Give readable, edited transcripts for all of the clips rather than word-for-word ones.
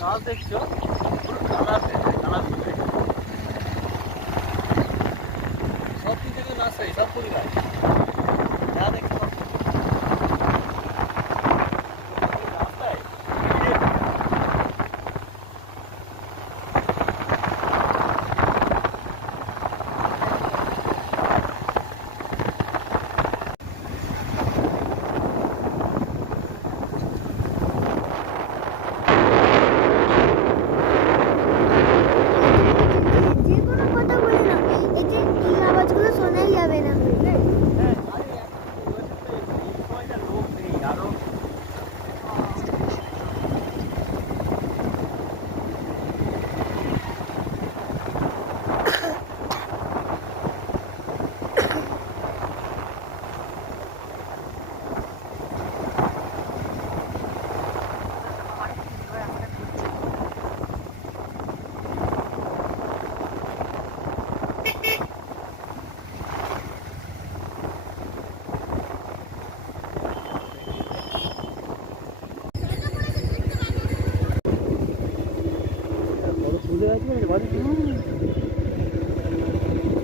গাছ দেখছো পুরো কালার কালার সব দিক থেকে নার্সারি সব পরিবার যা দেখছো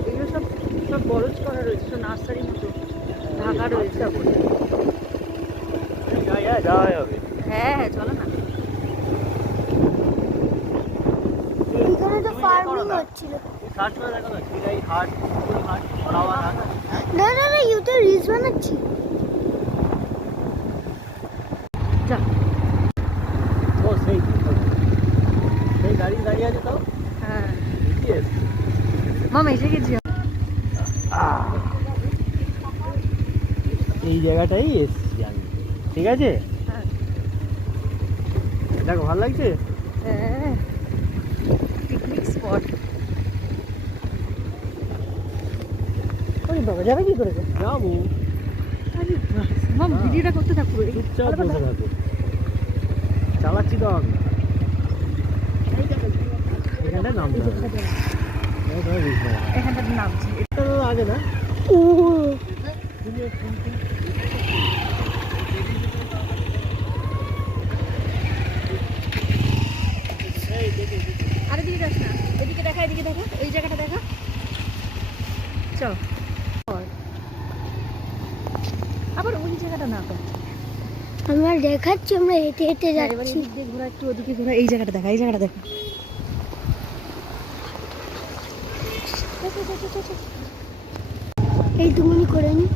এগুলো সব সব বরজ করা রয়েছে, সব নার্সারির মতো ঢাকা রয়েছে। যাওয়া যাবে। হ্যাঁ হ্যাঁ চলো না। এখানে তো ফার্মিং হচ্ছিল। সার্চ করে দেখো না চিরাই হাট ফুল হাট ফ্লাওয়ার হাট। না না না ইউটিউবে রিলস বানাচ্ছি। যা ও সেই গাড়ি দাঁড়িয়ে আছে তাও। হ্যাঁ ইয়েস মামা এসে গেছি। এই জায়গাটাই এসছি আমি, ঠিক আছে। হ্যাঁ দেখো ভালো লাগছে। হ্যাঁ পিকনিক স্পট। ওই বাবা যাবে কি করে? যাবো আরে মাম ভিডিওটা করতে থাকবো। চুপচাপ বসে থাকো, চালাচ্ছি তো আমি। এখানটায় নামতে হবে। এখানটাতে নামছি। এটা তো আগে না। আরে দিকে যাস না, এদিকে দেখা, এদিকে দেখো, ওই জায়গাটা দেখা। চল আবার ওই জায়গাটা না তো আমরা দেখাচ্ছি, আমরা হেঁটে হেঁটে এবার যাচ্ছি। এদিক দিয়ে ঘোরা, একটু ওদিকে ঘোরা। এই জায়গাটা দেখা, এই জায়গাটা দেখা। এই তুমি করে নি।